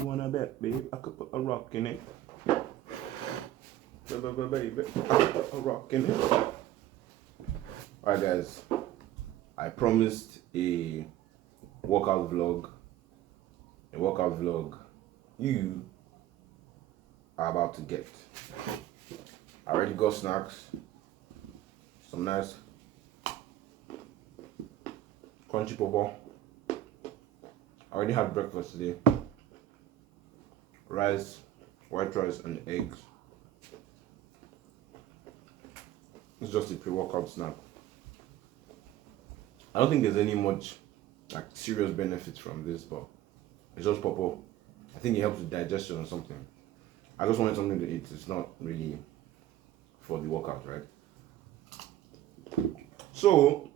You wanna bet, babe? I could put a rock in it. Baby, I could put a rock in it. Alright, guys. I promised a workout vlog. You are about to get. I already got snacks. Some nice crunchy popo. I already had breakfast today. Rice, white rice and eggs. It's just a pre-workout snack. I don't think there's any much like serious benefits from this, but it's just popo. I think it helps with digestion or something. I just wanted something to eat. It's not really for the workout, right? So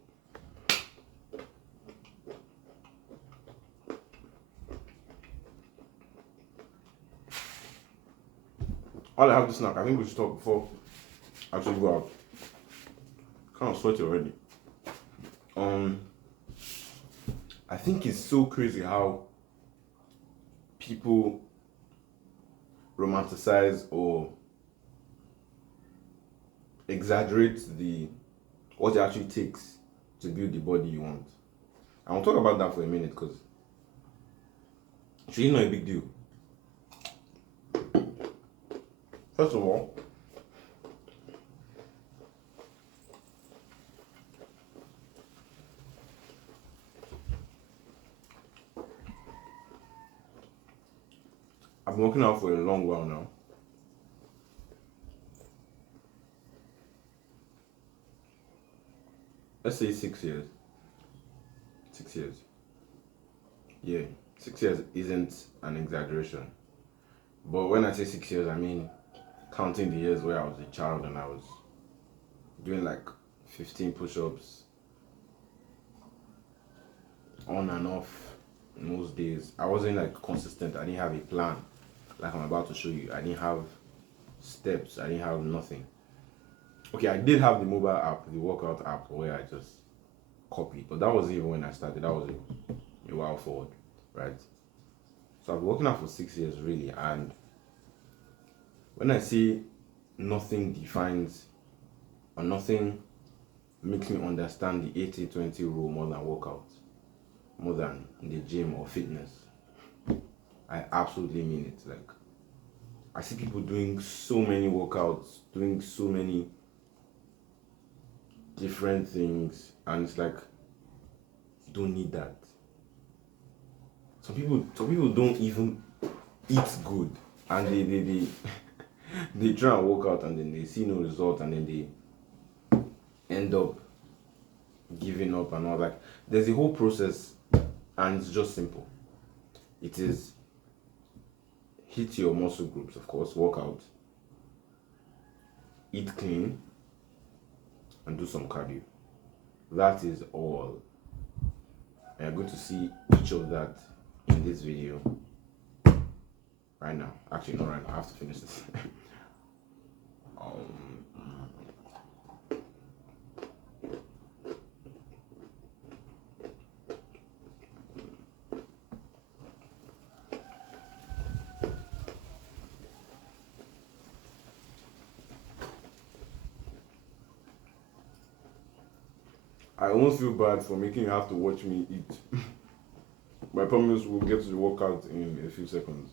while I have the snack, I think we should talk before I actually go out. Kind of sweaty already. I think it's so crazy how people romanticize or exaggerate what it actually takes to build the body you want. And we'll talk about that for a minute because it's really not a big deal. First of all, I've been working out for a long while now. Let's say 6 years. 6 years. Yeah, 6 years isn't an exaggeration. But when I say 6 years, I mean counting the years where I was a child and I was doing like 15 push-ups on and off most days. I wasn't like consistent. I didn't have a plan like I'm about to show you. I didn't have steps. I didn't have nothing. Okay, I did have the mobile app, the workout app, where I just copied, but that wasn't even when I started. That was a while forward, right? So I've been working out for 6 years really, and when I say nothing defines or nothing makes me understand the 80-20 rule more than workout, more than the gym or fitness, I absolutely mean it. Like, I see people doing so many workouts, doing so many different things, and it's like, you don't need that. Some people don't even eat good, and they they try and work out and then they see no result and then they end up giving up and all that. There's a whole process and it's just simple. It is hit your muscle groups, of course, work out, eat clean, and do some cardio. That is all. And you're going to see each of that in this video right now. Actually, not right now. I have to finish this. I almost feel bad for making you have to watch me eat. But I promise we'll get to the workout in a few seconds.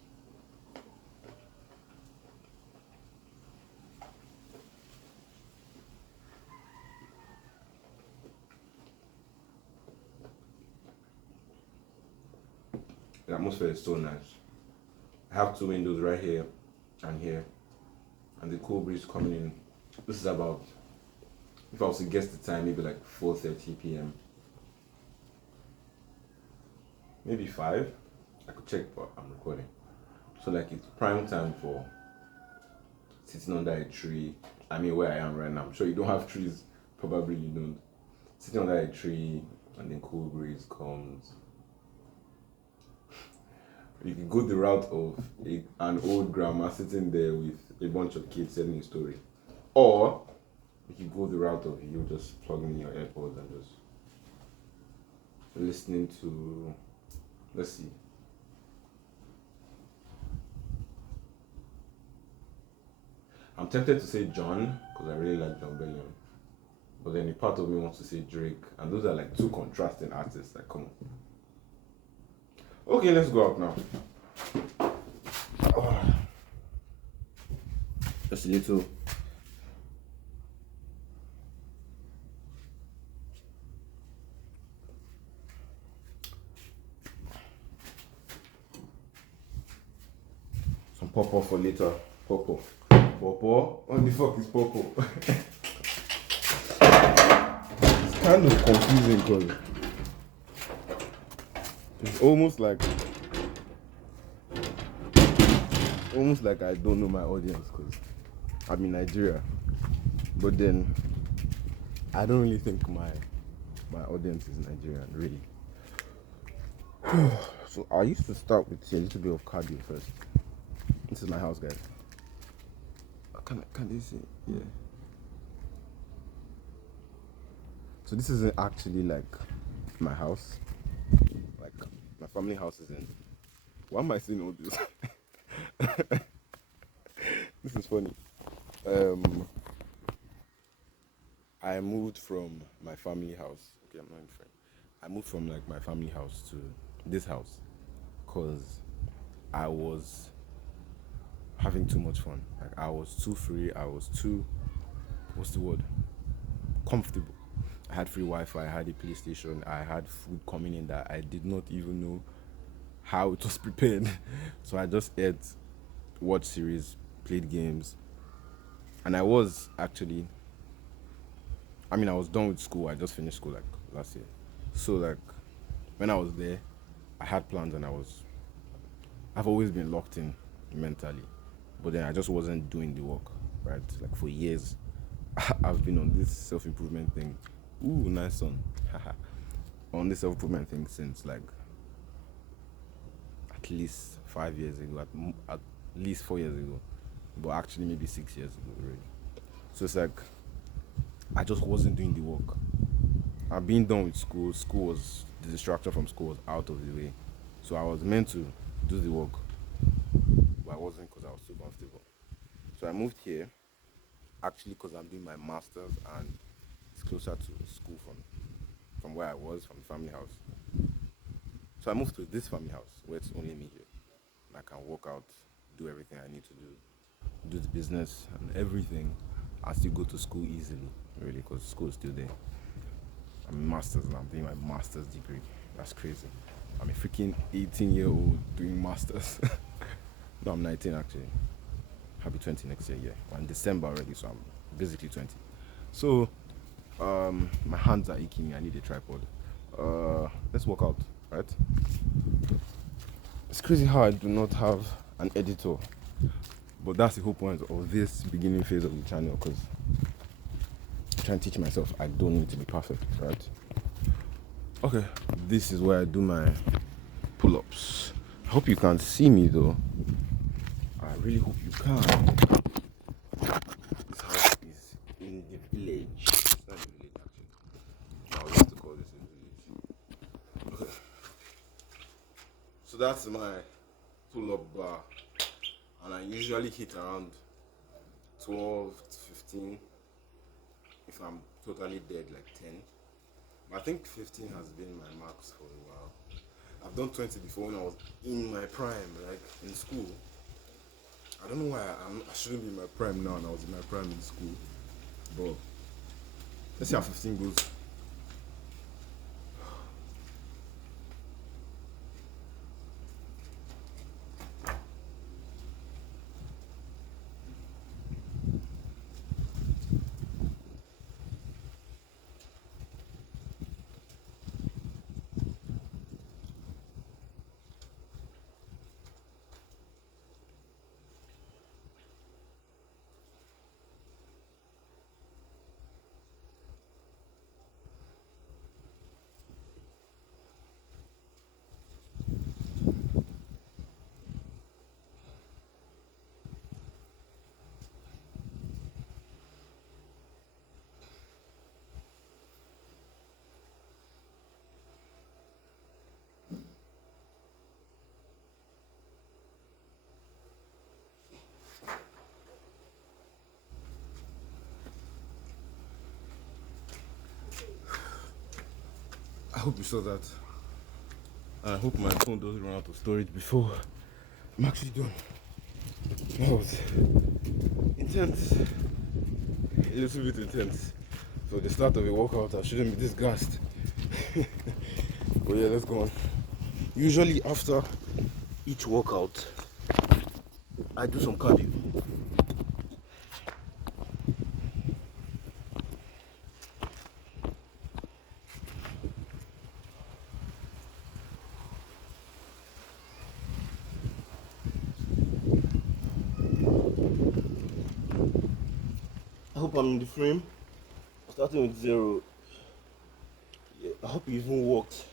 The atmosphere is so nice. I have two windows right here and here, and the cool breeze coming in. This is about, if I was to guess the time, maybe like 4:30 p.m. Maybe 5. I could check, but I'm recording. So like it's prime time for sitting under a tree. I mean, where I am right now, I'm sure you don't have trees. Probably you don't. Sitting under a tree and then cool breeze comes. You can go the route of an old grandma sitting there with a bunch of kids telling a story. Or you can go the route of you just plugging in your AirPods and just listening to, let's see, I'm tempted to say John because I really like John Bellion. But then a part of me wants to say Drake. And those are like two contrasting artists that come on. Okay, let's go out now. Just a little. Some pawpaw for later. Pawpaw. Pawpaw? What the fuck is pawpaw? It's kind of confusing because it's almost like I don't know my audience because I'm in Nigeria. But then I don't really think my audience is Nigerian, really. So I used to start with a little bit of cardio first. This is my house, guys. Can they see? Yeah. So this isn't actually like my house. Like my family house is in. Why am I saying all this? This is funny. I moved from my family house. Okay, I'm not in front. I moved from like my family house to this house because I was having too much fun. Like I was too free. I was too, what's the word? Comfortable. I had free Wi-Fi. I had a PlayStation. I had food coming in that I did not even know how it was prepared. So I just ate, watched series, played games, and I was actually. I mean, I was done with school. I just finished school like last year. So like, when I was there, I had plans and I've always been locked in mentally, but then I just wasn't doing the work, right? Like for years, I've been on this self-improvement thing. Ooh, nice one. On this self-improvement thing since like at least 5 years ago, at least 4 years ago, but actually maybe 6 years ago already. So it's like I just wasn't doing the work. I've been done with school. School was the distraction from school was out of the way, so I was meant to do the work, but I wasn't because I was too comfortable. So I moved here actually because I'm doing my masters and it's closer to school from where I was, from the family house. So I moved to this family house where it's only me here. And I can walk out, do everything I need to do the business and everything. I still go to school easily, really, because school is still there. I'm a master's and I'm doing my master's degree. That's crazy. I'm a freaking 18-year-old doing masters. No, I'm 19 actually. I'll be 20 next year, yeah. I'm in December already, so I'm basically 20. So, my hands are aching me. I need a tripod. Let's work out, right? It's crazy how I do not have an editor. But that's the whole point of this beginning phase of the channel, because I'm trying to teach myself I don't need to be perfect, right? Okay, this is where I do my pull-ups. I hope you can see me though. I really hope you can. This house is in the village. It's not the village actually. I would like to call this a village. Okay. So that's my pull-up bar. And I usually hit around 12 to 15. If I'm totally dead, like 10. But I think 15 has been my max for a while. I've done 20 before when I was in my prime, like in school. I don't know why I shouldn't be in my prime now and I was in my prime in school. But let's see how 15 goes. hope you saw that. And I hope my phone doesn't run out of storage before I'm actually done. That was intense. A little bit intense. So the start of a workout, I shouldn't be this gassed. But yeah, let's go on. Usually after each workout, I do some cardio. I hope I'm in the frame. Starting with 0. Yeah, I hope it even worked.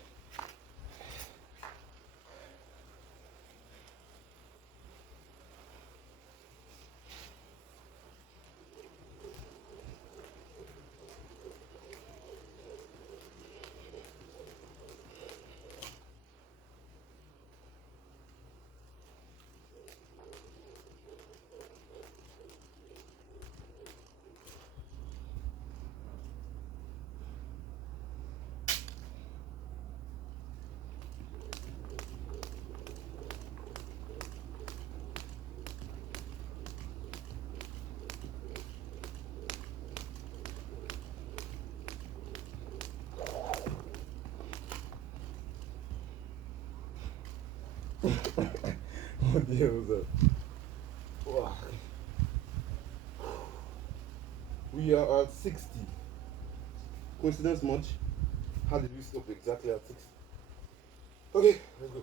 What the hell was that? Wow. We are at 60. Coincidence much? How did we stop exactly at 60? Okay, let's go.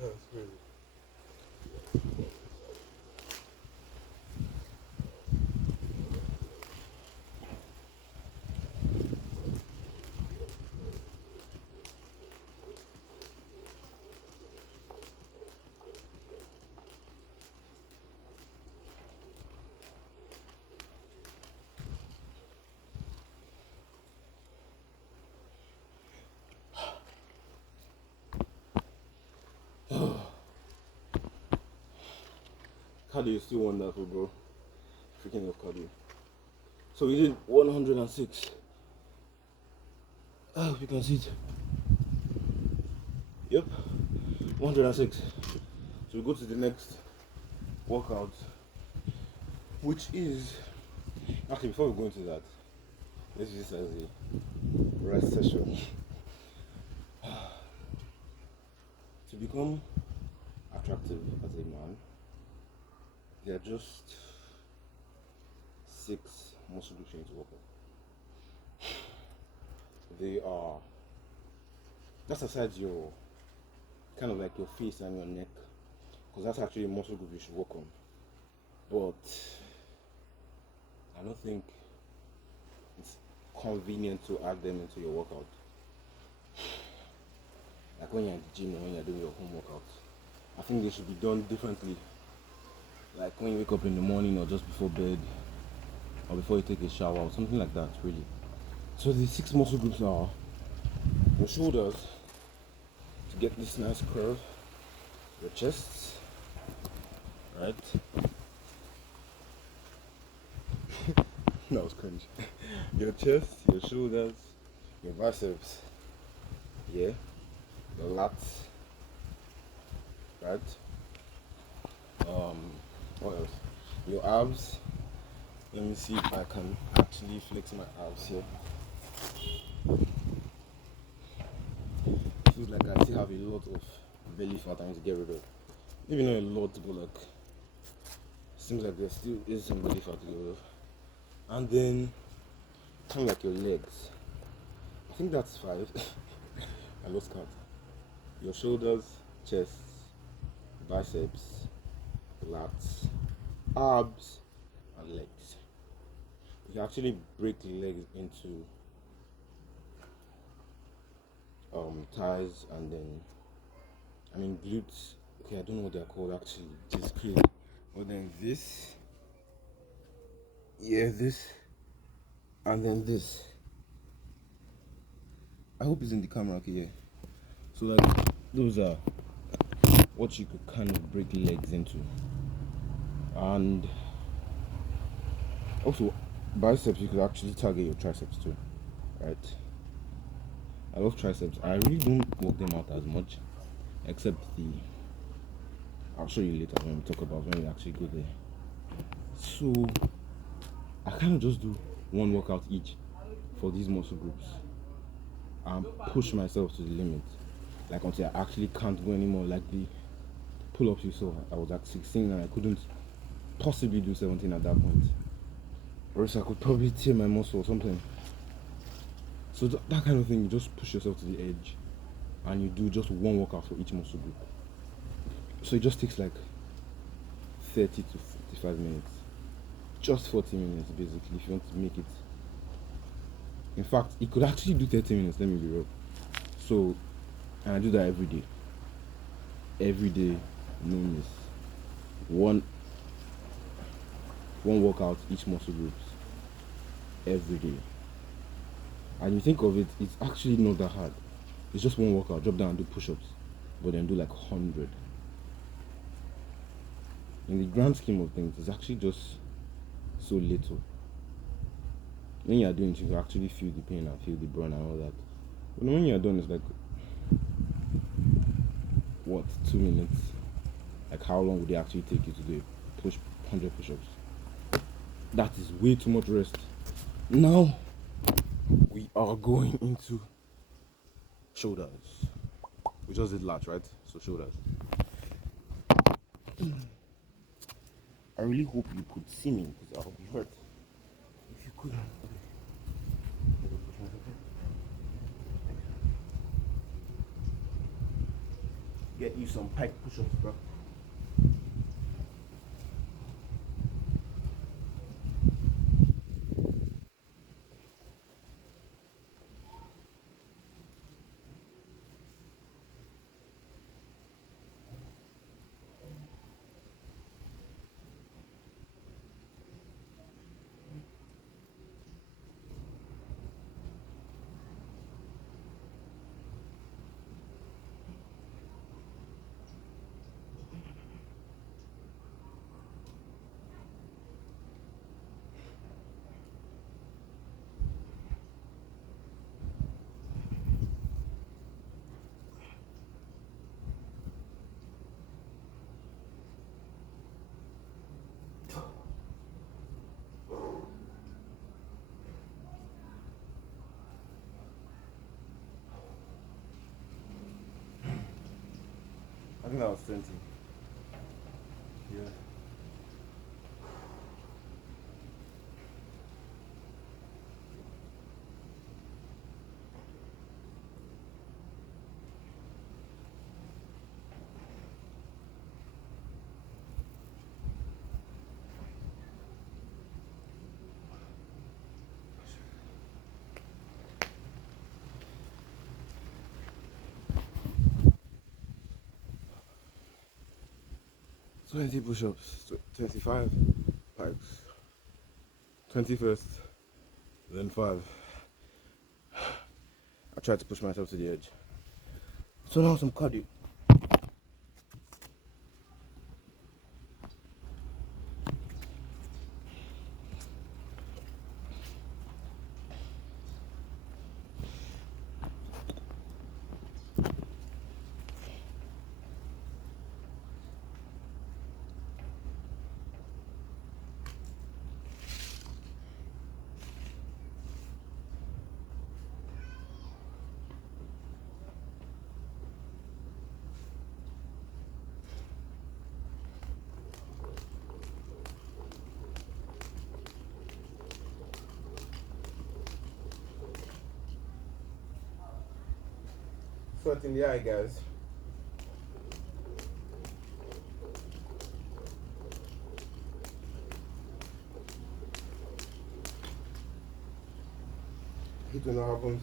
That's crazy. Cardio is still wonderful, bro. Freaking love cardio. So we did 106. I hope you can see it. Yep, 106. So we go to the next workout, which is actually, before we go into that, let's use this as a rest session. To become attractive as a man, there are just 6 muscle groups you need to work on. They are, that's aside your kind of like your face and your neck, because that's actually a muscle group you should work on. But I don't think it's convenient to add them into your workout. Like when you're at the gym or when you're doing your home workout, I think they should be done differently. Like when you wake up in the morning or just before bed or before you take a shower or something like that, really. So the 6 muscle groups are your shoulders to get this nice curve, your chest, right? That was cringe. Your chest, your shoulders, your biceps, yeah, your lats, right? What else? Your abs. Let me see if I can actually flex my abs here. Feels like I still have a lot of belly fat I need to get rid of. Maybe not a lot, but like seems like there still is some belly fat to get rid of. And then kind of like your legs. I think that's 5. I lost count. Your shoulders, chest, biceps, lats, abs, and legs. You can actually break legs into thighs and then, I mean glutes. Okay, I don't know what they're called actually, which is crazy. But then this, yeah, this, and then this. I hope it's in the camera, okay, yeah. So like, those are what you could kind of break legs into. And also, biceps, you could actually target your triceps too, right? I love triceps. I really don't work them out as much, except I'll show you later when we talk about when we actually go there. So I kind of just do one workout each for these muscle groups and push myself to the limit, like until I actually can't go anymore. Like the pull-ups you saw, I was at 16 and I couldn't possibly do 17 at that point, or else I could probably tear my muscle or something. So that kind of thing, you just push yourself to the edge and you do just one workout for each muscle group. So it just takes like 30 to 45 minutes, just 40 minutes basically, if you want to make it. In fact, it could actually do 30 minutes, let me be real. So, and I do that every day, no miss. One workout each muscle groups every day. And you think of it, it's actually not that hard. It's just one workout, drop down and do push-ups, but then do like 100. In the grand scheme of things, it's actually just so little. When you are doing it, you can actually feel the pain and feel the burn and all that. But when you are done, it's like, what, 2 minutes? Like, how long would it actually take you to do 100 push-ups? That is way too much rest. Now we are going into shoulders. We just did lats, right? So shoulders. I really hope you could see me because I'll be hurt if you couldn't. Get you some pike push-ups, bro. I think that was 20. Yeah. Twenty push-ups, 25 pikes, 20 first, then 5. I tried to push myself to the edge. So now some cardio. Sweat in the eye, guys. I hate when that happens.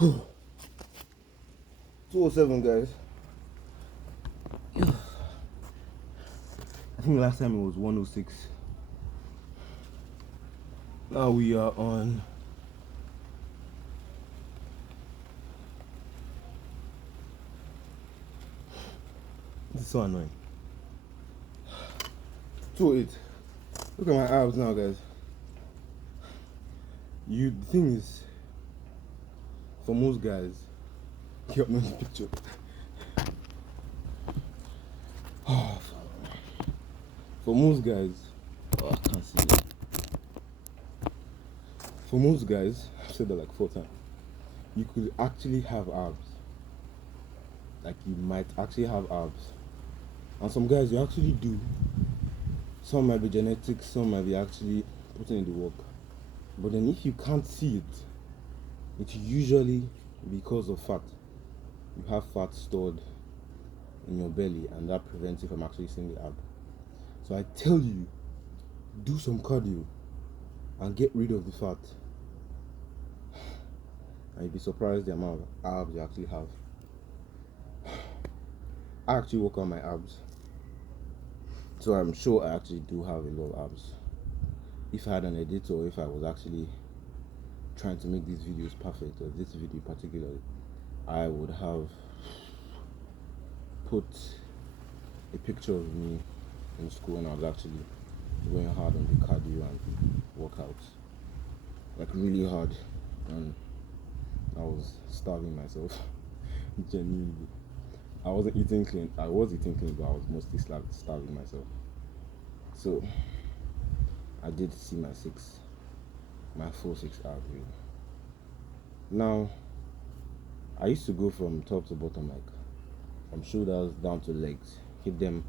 207, guys. I think last time it was 106. Now we are on this is so annoying. 208. Look at my abs now, guys. The thing is, for most guys, get me the picture. For most guys, I can't see it. For most guys, I've said that like 4 times, you could actually have abs. Like you might actually have abs. And some guys, you actually do. Some might be genetic, some might be actually putting in the work. But then if you can't see it, it's usually because of fat. You have fat stored in your belly, and that prevents you from actually seeing the ab. So I tell you, do some cardio and get rid of the fat, and you'll be surprised the amount of abs you actually have. I actually work on my abs, so I'm sure I actually do have a lot of abs. If I had an editor, if I was actually trying to make these videos perfect, or this video particularly, I would have put a picture of me in school when I was actually going hard on the cardio and workouts, like really hard, and I was starving myself. Genuinely, I wasn't eating clean. I was eating clean, but I was mostly starving myself. So I did see my full 6 abs really. Now I used to go from top to bottom, like from shoulders down to legs, hit them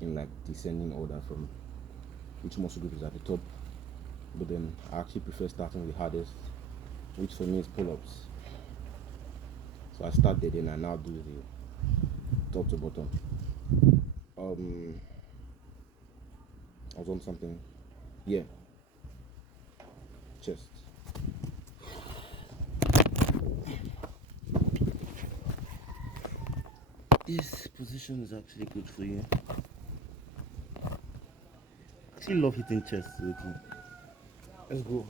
in like descending order from which muscle group is at the top. But then I actually prefer starting with the hardest, which for me is pull-ups. So I start there, then I now do the top to bottom. I was on something. Yeah. Chest. This position is actually good for you. I actually love hitting chest. Okay. Let's go.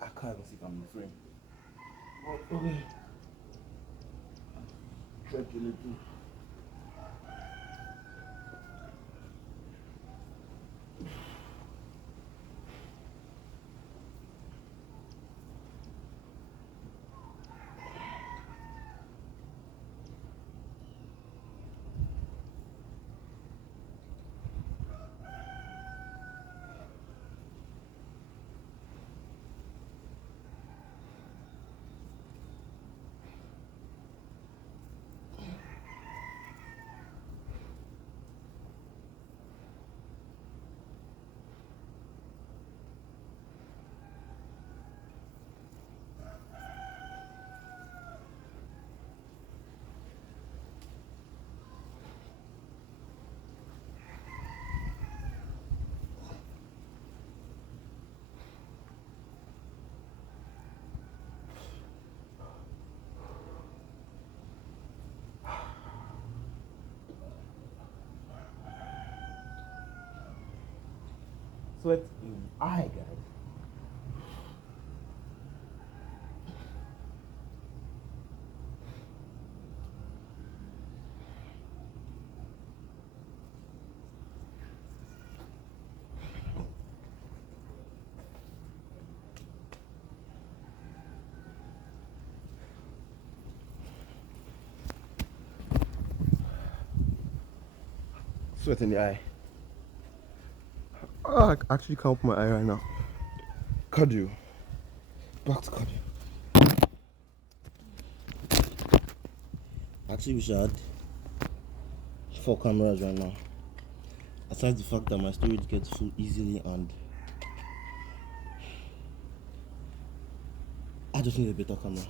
I can't even see if I'm in the frame. Okay. Check your little. Sweat in the eye, guys. Sweat in the eye. Oh, I actually can't open my eye right now. Cardio. Back to cardio. Actually, we should add 4 cameras right now. Aside the fact that my storage gets full easily, and I just need a better camera.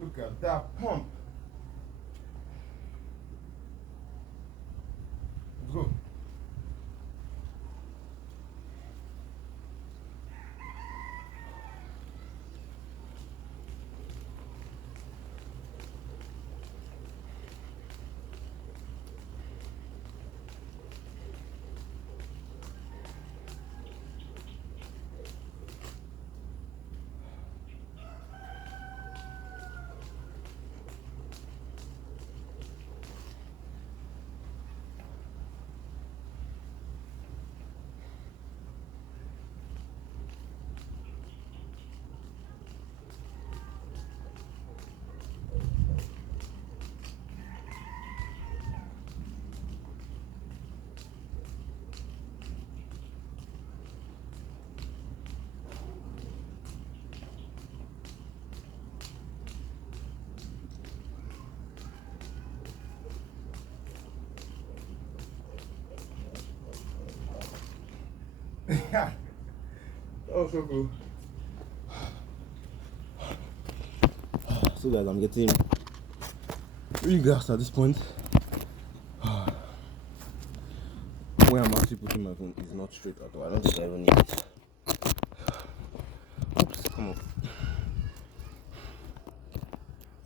Look at that pump. Oh, so cool. So guys, I'm getting really gassed at this point. Where I'm actually putting my phone is not straight at all. I don't think I even need it. Oops, come on.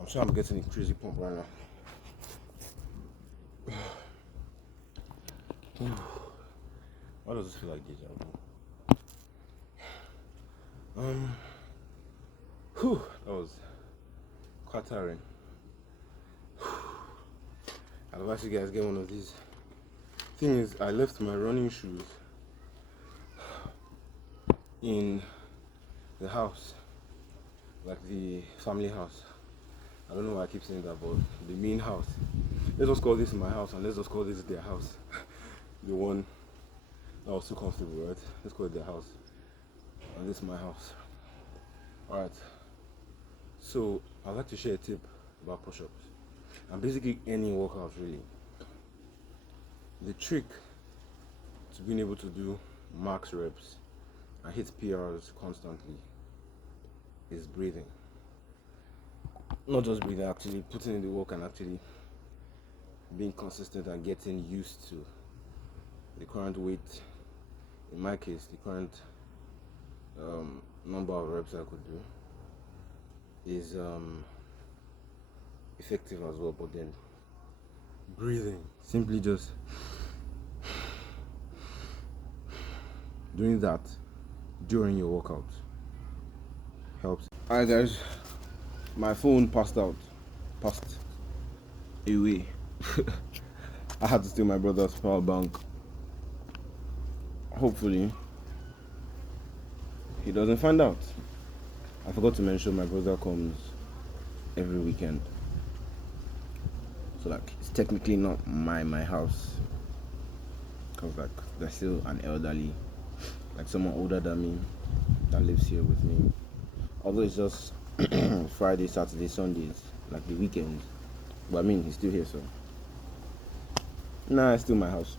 I'm sure I'm getting a crazy pump right now. Why does this feel like deja vu? That was quite tiring. I'd advise you guys get one of these. Thing is, I left my running shoes in the house, like the family house. I don't know why I keep saying that, but the main house. Let's just call this my house, and let's just call this their house. The one that was too comfortable, right? Let's call it their house, and this is my house. All right. So I'd like to share a tip about push-ups, and basically any workout really. The trick to being able to do max reps and hit PRs constantly is breathing. Not just breathing, actually putting in the work and actually being consistent and getting used to the current weight. In my case, the current number of reps I could do is effective as well, but then breathing, simply just doing that during your workout helps. Alright guys, my phone passed away. I had to steal my brother's power bank. Hopefully he doesn't find out. I forgot to mention my brother comes every weekend, so like it's technically not my house, because like there's still an elderly, like someone older than me, that lives here with me. Although it's just Friday, Saturday, Sundays, like the weekends, but I mean he's still here, so nah, it's still my house.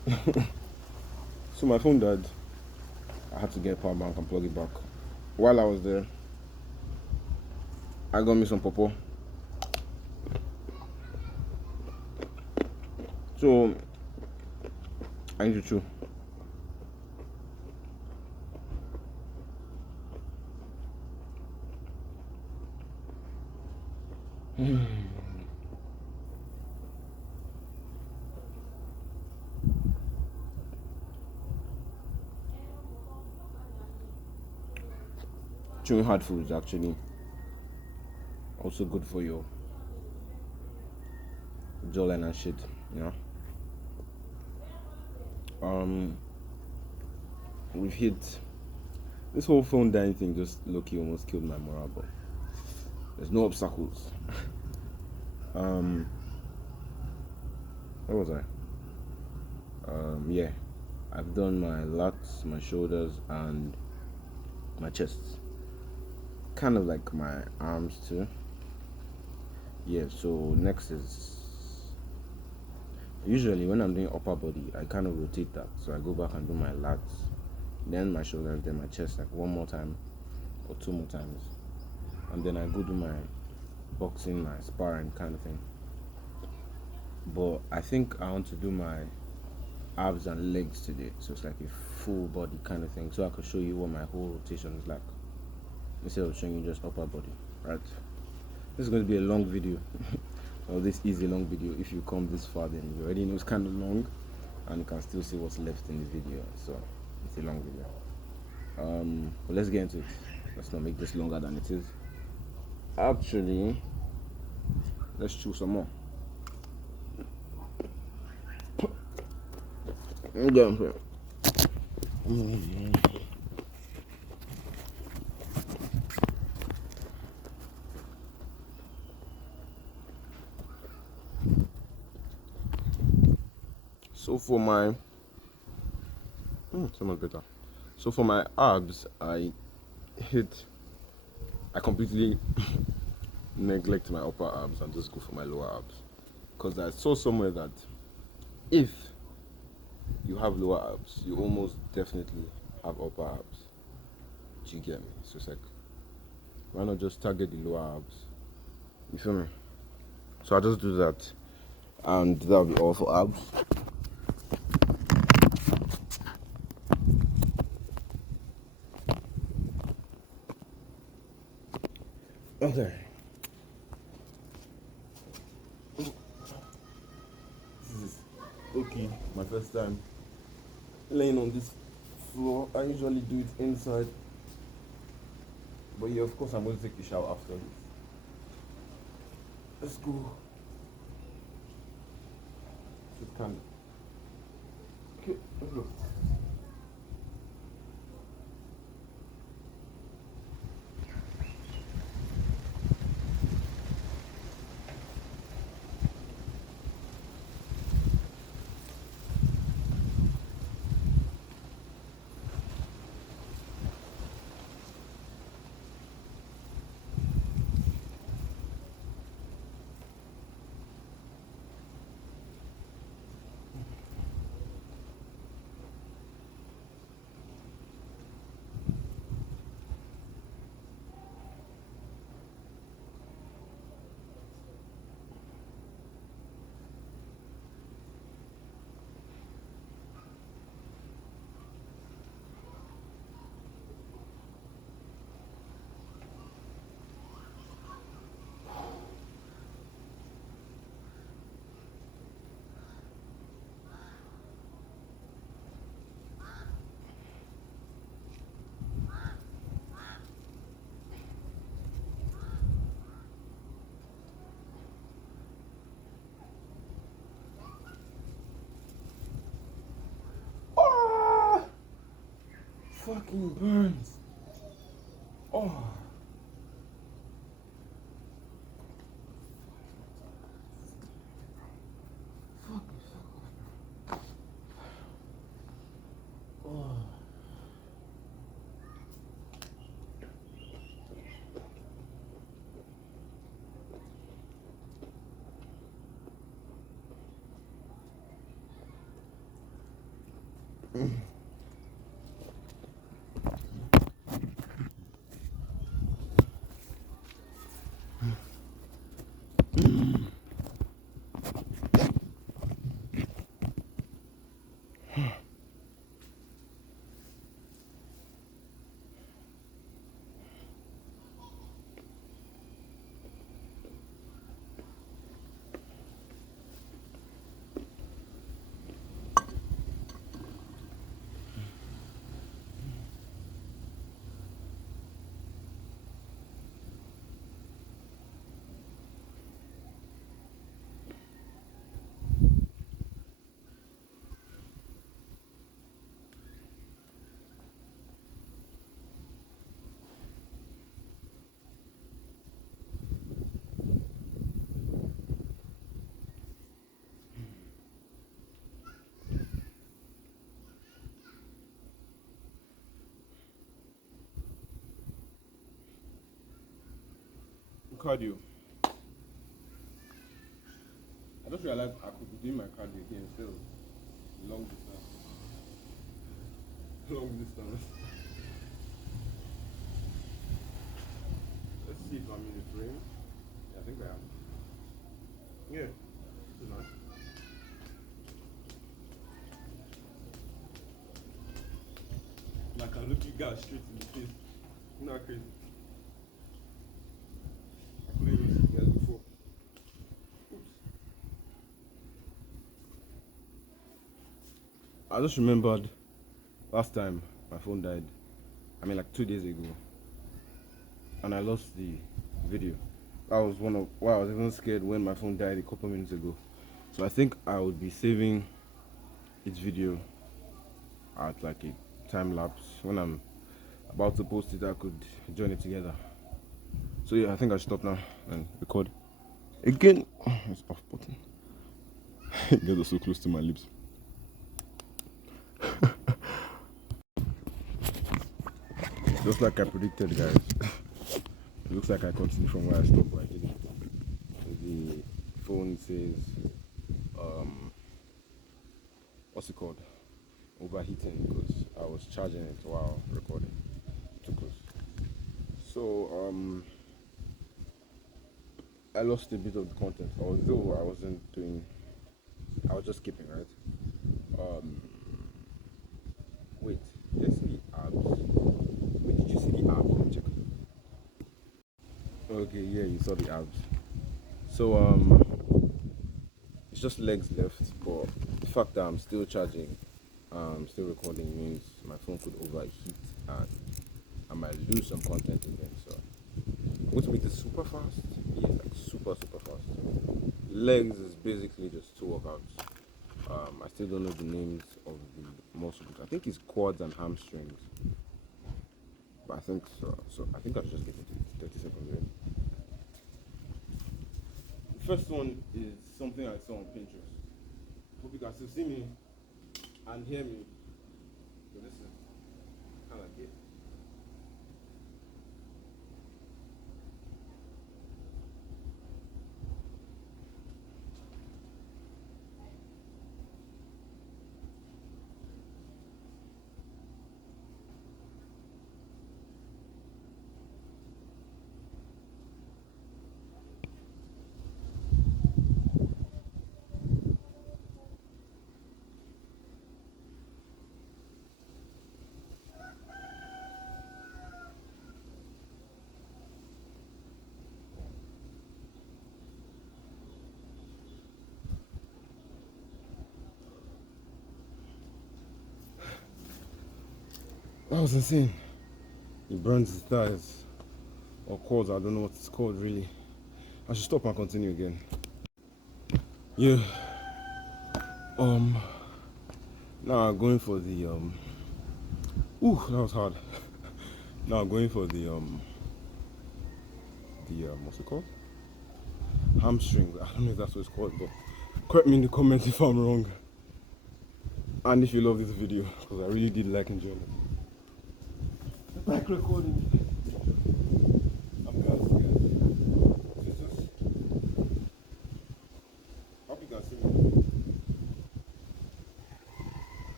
So my phone died. I had to get a power bank and plug it back. While I was there, I got me some pawpaw. So I need to chew. Chewing hard foods actually also good for your jawline and shit, you know. We've hit this whole phone dying thing, just low-key almost killed my morale, but there's no obstacles. Where was I? Yeah, I've done my lats, my shoulders, and my chest. Kind of like my arms too. Yeah, so next is, usually when I'm doing upper body, I kind of rotate that. So I go back and do my lats, then my shoulders, then my chest, like one more time or two more times. And then I go do my boxing, my sparring kind of thing. But I think I want to do my abs and legs today, so it's like a full body kind of thing, so I could show you what my whole rotation is like instead of showing you just upper body, right? This is going to be a long video. Well, this is a long video. If you come this far, then you already know it's kind of long, and you can still see what's left in the video, so it's a long video. But let's get into it. Let's not make this longer than it is. Actually, let's chew some more. So for my so much better. So for my abs, I completely neglect my upper abs and just go for my lower abs, because I saw somewhere that if you have lower abs, you almost definitely have upper abs. Do you get me? So it's like, why not just target the lower abs? You feel me? So I just do that, and that'll be all for abs. Okay. This is okay. My first time laying on this floor. I usually do it inside, but yeah, of course I'm going to take the shower after this. Let's go. Should can. Okay, let's go. Fucking burns. Oh. Fuck. Oh. Cardio. I just realized I could be doing my cardio here instead of long distance. Long distance. Let's see if I'm in the frame. Yeah, I think I am. Yeah, this is nice. Like I look you guys straight in the face. Isn't that crazy? I couldn't even see you guys before. Oops. I just remembered last time my phone died. I mean, like 2 days ago, and I lost the video. That was one of why I was even scared when my phone died a couple minutes ago. So I think I would be saving each video at like a time lapse. When I'm about to post it, I could join it together. So yeah, I think I should stop now and record again. It's off button. It gets so close to my lips. Just like I predicted, guys. It looks like I continued from where I stopped, but I didn't. The phone says, what's it called? Overheating, because I was charging it while recording. Too close. So I lost a bit of the content, although I wasn't doing. I was just skipping, right? Um, wait, did I see the abs? Wait, did you see the abs? Let me check. Okay, yeah, you saw the abs. So it's just legs left, but the fact that I'm still charging, still recording means my phone could overheat and I might lose some content again. So I'm going to make this super fast. Yeah, like super fast. Legs is basically just two workouts. I still don't know the names of the muscle groups. I think it's quads and hamstrings. But I think so. So I think I should just get into 30 seconds in. The first one is something I saw on Pinterest. Hope you can still see me and hear me. So this is kind of like it. That was insane. It burns his thighs or quads. I don't know what it's called really. I should stop and continue again. Yeah. Now I'm going for the Ooh, that was hard. Now I'm going for the what's it called? Hamstrings. I don't know if that's what it's called, but correct me in the comments if I'm wrong. And if you love this video, because I really did like enjoying it. Back recording. I'm gassed, guys. Jesus. Hope you guys see me.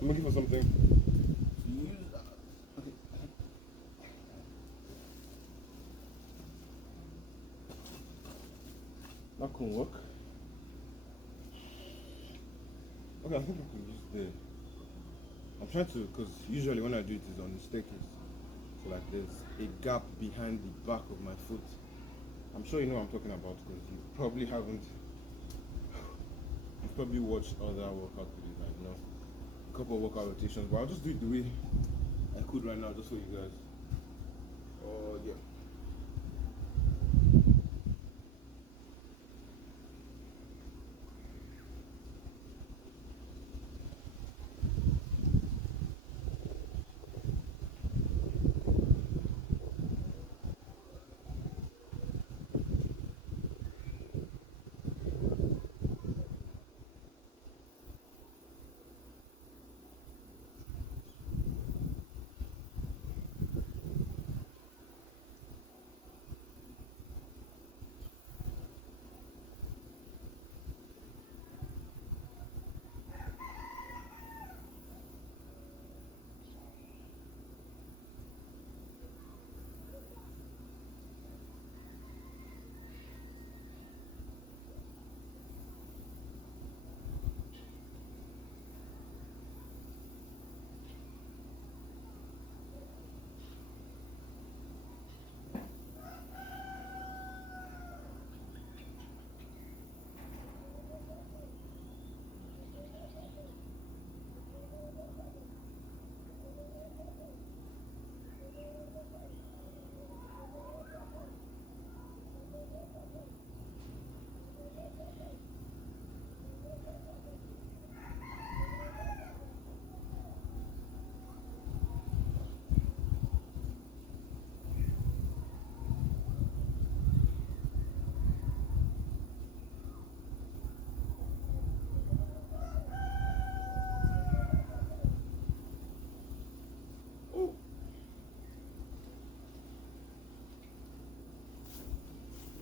I'm looking for something to use that. Okay. That could work. Okay, I think I could use the. I'm trying to, because usually when I do it is on the staircase. So like there's a gap behind the back of my foot. I'm sure you know what I'm talking about because you probably haven't. You've probably watched other workout videos, like, you know, a couple of workout rotations, but I'll just do it the way I could right now, just for you guys. Yeah.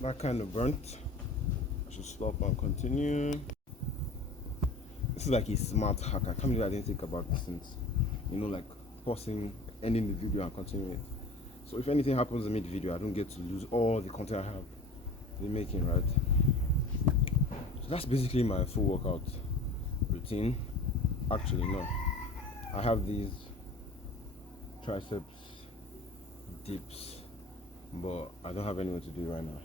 that kind of burnt. I should stop and continue. This is like a smart hack. I can't believe I didn't think about this since, like pausing, ending the video and continuing it. So if anything happens in mid-video, I don't get to lose all the content I have been making, right? So that's basically my full workout routine. Actually, no. I have these triceps dips, but I don't have anywhere to do it right now.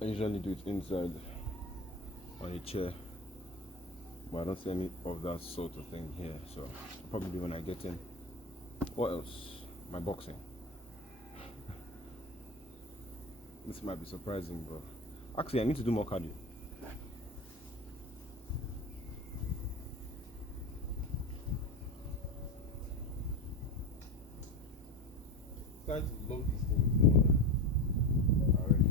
I usually do it inside on a chair, but I don't see any of that sort of thing here, so I'll probably do when I get in. What else? My boxing. This might be surprising, but actually I need to do more cardio. Starting to love these things more than I already do.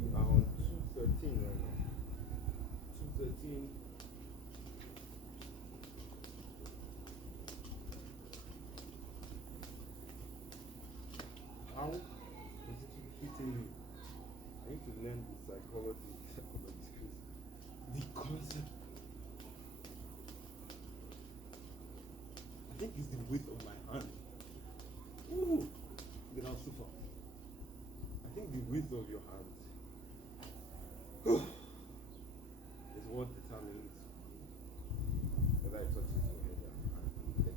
We are on 213 right now. 213. How does it keep hitting me? I need to learn the psychology of this case. The concept. I think it's the width of my hand. Ooh, get out super. I think the width of your hand is what determines whether it touches your head and leg.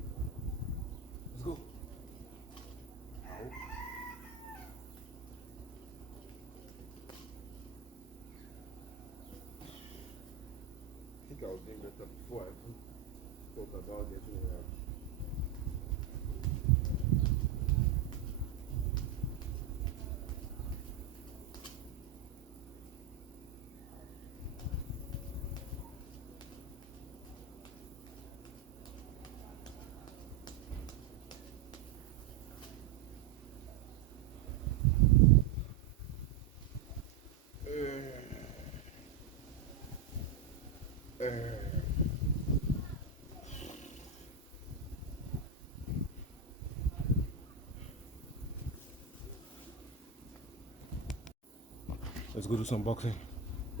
Let's go. Ow. I think I was doing better before I even thought about getting around. Let's go do some boxing.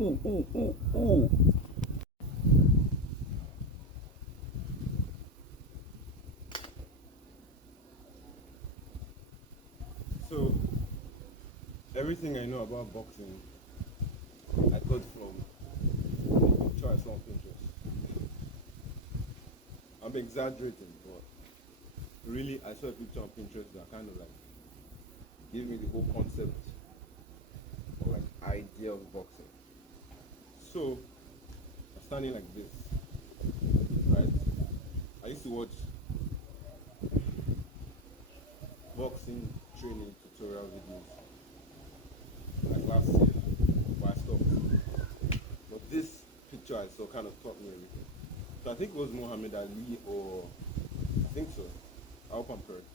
Ooh, ooh, ooh, ooh. So, everything I know about boxing, I got from a picture I saw on Pinterest. I'm exaggerating, but really I saw a picture on Pinterest that kind of like gave me the whole concept or like idea of boxing. So I'm standing like this, right? I used to watch boxing training tutorial videos like last year, but I stopped. But this picture I saw kind of taught me everything. So I think it was Muhammad Ali, or I think so. I hope I'm correct.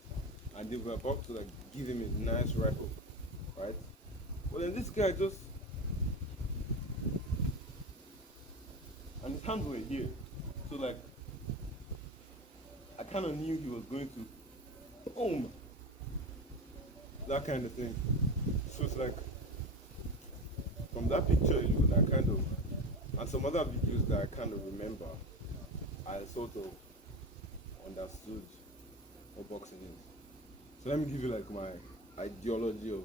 And they were about to like give him a nice right hook, right? But then this guy just, and his hands were here. So like, I kind of knew he was going to, boom, that kind of thing. So it's like, from that picture alone, I kind of, and some other videos that I kind of remember, I sort of understood what boxing is. So let me give you like my ideology of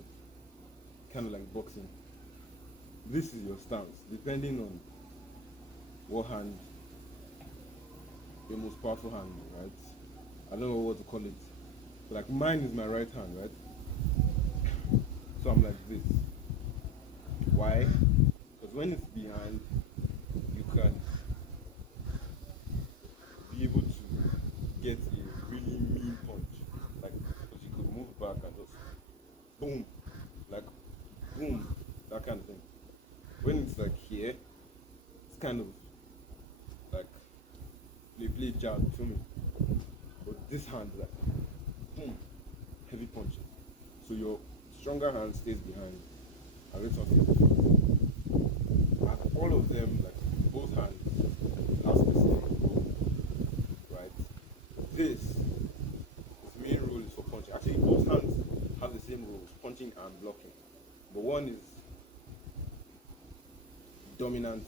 kind of like boxing. This is your stance, depending on what hand, your most powerful hand, right? I don't know what to call it. So like mine is my right hand, right? So I'm like this. Why? Because when it's behind, you can be able to get a really mean punch. Like, because you could move back and just boom, like boom, that kind of thing. When it's like here, it's kind of like play jab to me. But this hand, like boom, heavy punches. So your stronger hand stays behind and this one stays in front. And all of them, like both hands, have specific role, right? This, its main role is for punching. Actually, both hands same roles, punching and blocking. But one is dominant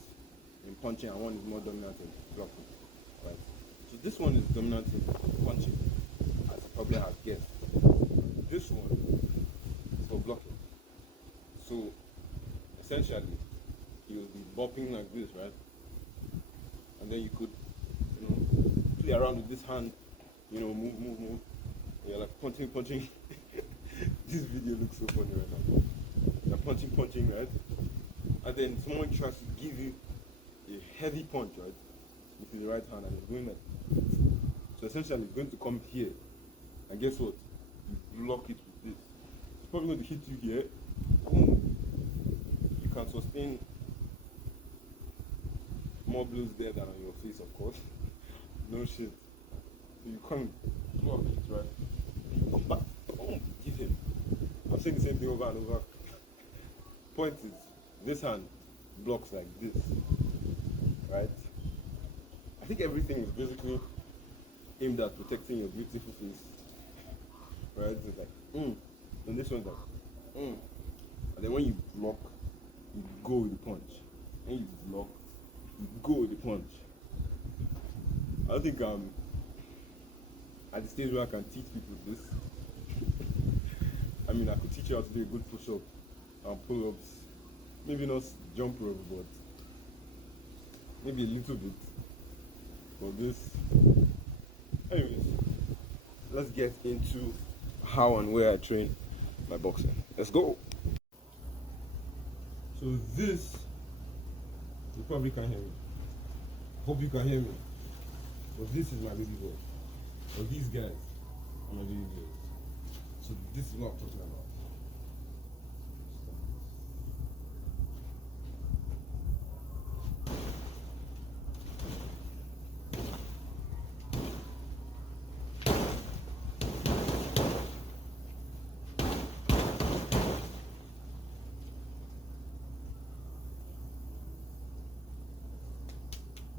in punching and one is more dominant in blocking. Right? So this one is dominant in punching, as you probably have guessed. This one is for blocking. So essentially, you'll be bopping like this, right? And then you could, play around with this hand, move. You're like punching. This video looks so funny right now. You're punching, right? And then someone tries to give you a heavy punch, right? With the right hand, and it's going like, so essentially it's going to come here, and guess what? You block it with this. It's probably going to hit you here. Boom. You can sustain more blows there than on your face, of course. No shit. So you come, block it, right? You come back, boom, give him. I'm saying the same thing over and over. Point is, this hand blocks like this, right? I think everything is basically aimed at protecting your beautiful face, right? It's like, and this one's like, and then when you block, you go with the punch. When you block, you go with the punch. I don't think I'm at the stage where I can teach people this. I mean, I could teach you how to do a good push-up and pull-ups. Maybe not jump rope, but maybe a little bit. But this, anyways, let's get into how and where I train my boxing. Let's go. So this, you probably can't hear me. Hope you can hear me. But this is my baby boy. But these guys are my baby boys. So this is what I'm talking about.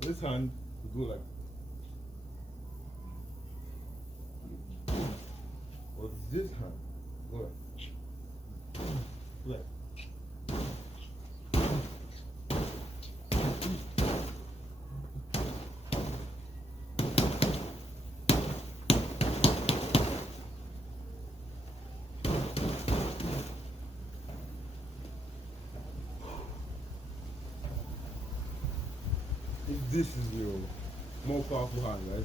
This hand will go like, or this hand go like. If this is your more powerful hand, right?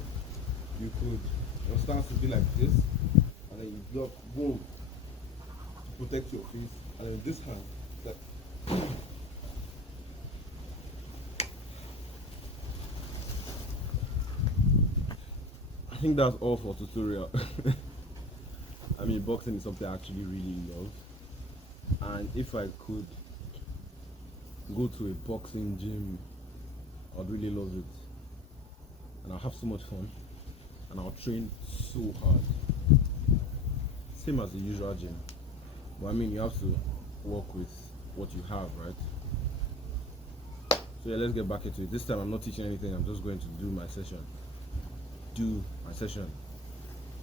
You could, your stance would be like this, and then you block, boom, to protect your face, and then this hand, like, I think that's all for tutorial. I mean, boxing is something I actually really love, and if I could go to a boxing gym, I'd really love it, and I'll have so much fun, and I'll train so hard, same as the usual gym. But I mean, you have to work with what you have, right? So yeah, let's get back into it. This time I'm not teaching anything, I'm just going to do my session.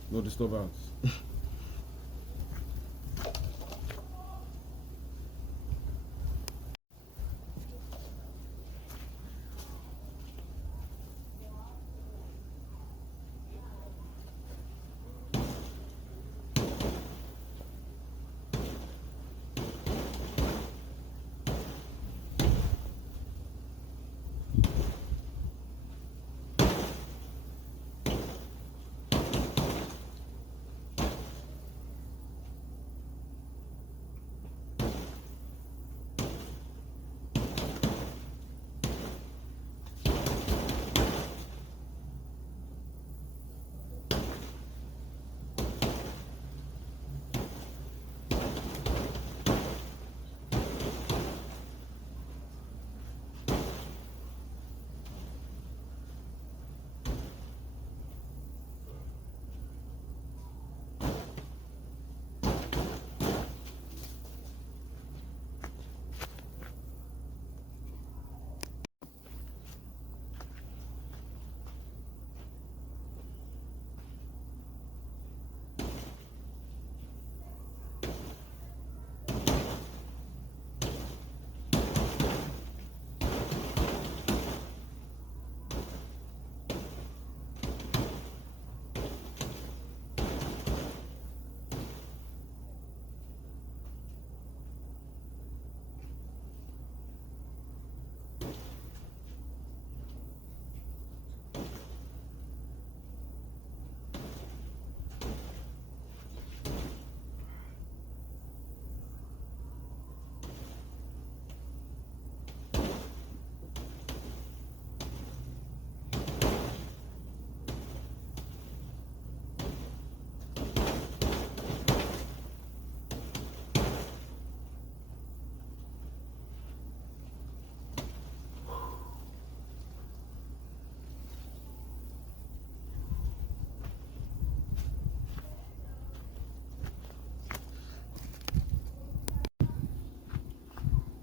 No disturbance.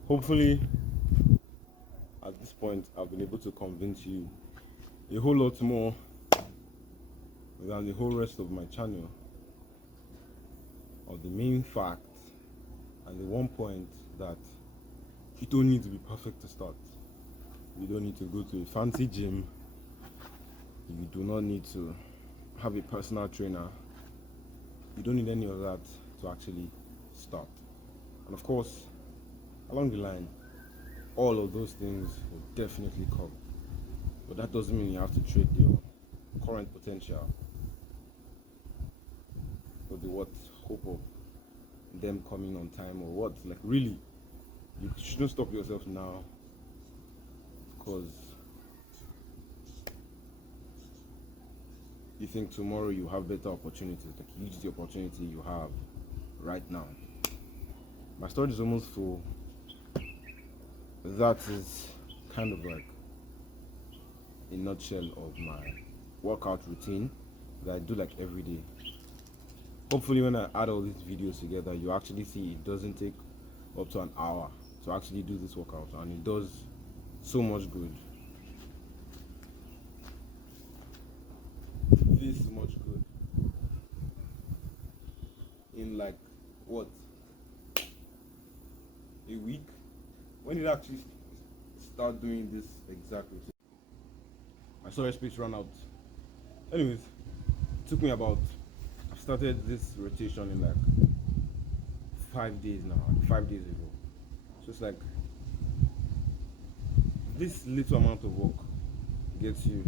hopefully at this point I've been able to convince you a whole lot more than the whole rest of my channel of the main fact and the one point that you don't need to be perfect to start. You don't need to go to a fancy gym. You do not need to have a personal trainer. You don't need any of that to actually start. And of course, along the line, all of those things will definitely come. But that doesn't mean you have to trade your current potential for the hope of them coming on time or what. Like really, you shouldn't stop yourself now, because you think tomorrow you have better opportunities. Like, use the opportunity you have right now. My storage is almost full. That is kind of like a nutshell of my workout routine that I do like every day. Hopefully when I add all these videos together, you actually see it doesn't take up to an hour to actually do this workout, and it does so much good. This much good in like what, a week? When did I actually start doing this exact routine? My storage space ran out. Anyways, it took me about, I started this rotation in like 5 days now, like 5 days ago. So it's like this little amount of work gets you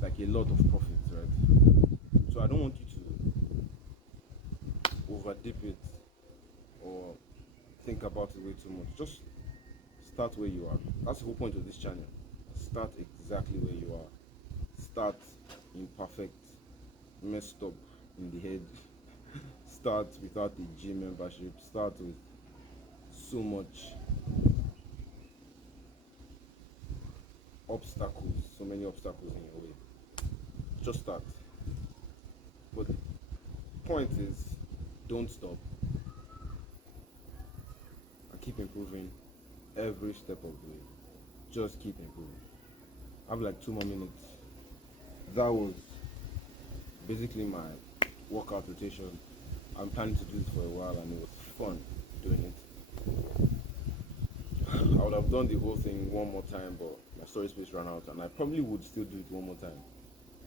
like a lot of profits, right? So I don't want you to overdip it or think about it way too much. Just start where you are. That's the whole point of this channel. Start exactly where you are. Start imperfect, messed up in the head. Start without a gym membership. Start with so much obstacles, so many obstacles in your way. Just start. But the point is, don't stop. And keep improving every step of the way. Just keep improving. I have like 2 more minutes. That was basically my workout rotation. I'm planning to do this for a while, and it was fun doing it. I would have done the whole thing one more time, but my storage space ran out, and I probably would still do it one more time.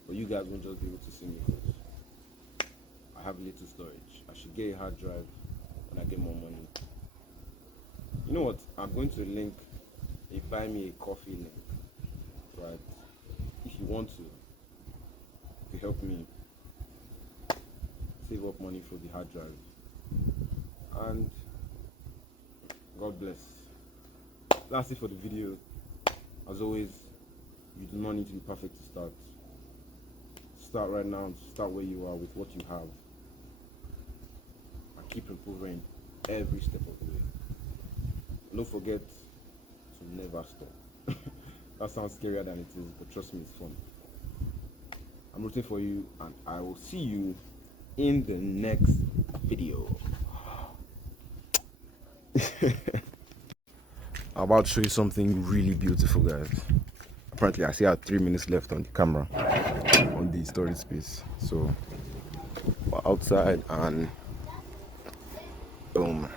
But you guys won't just be able to see me because I have little storage. I should get a hard drive when I get more money. You know what? I'm going to link a buy me a coffee link, right? If you want to help me save up money for the hard drive. And God bless. That's it for the video. As always, you do not need to be perfect to start. Start right now, start where you are with what you have, and keep improving every step of the way. And don't forget to never stop. That sounds scarier than it is, but trust me, it's fun. I'm rooting for you, and I will see you in the next video. I'm about to show you something really beautiful, guys. Apparently I still have 3 minutes left on the camera on the storage space, so we're outside and boom,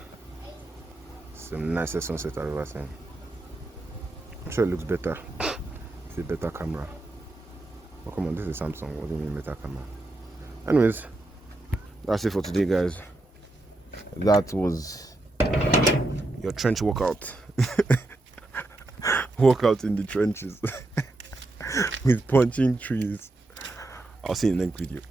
some nicest sunset I've ever seen. I'm sure it looks better. It's a better camera. Oh come on, this is Samsung. What do you mean better camera? Anyways, that's it for today, guys. That was your trench workout. Workout in the trenches with punching trees. I'll see you in the next video.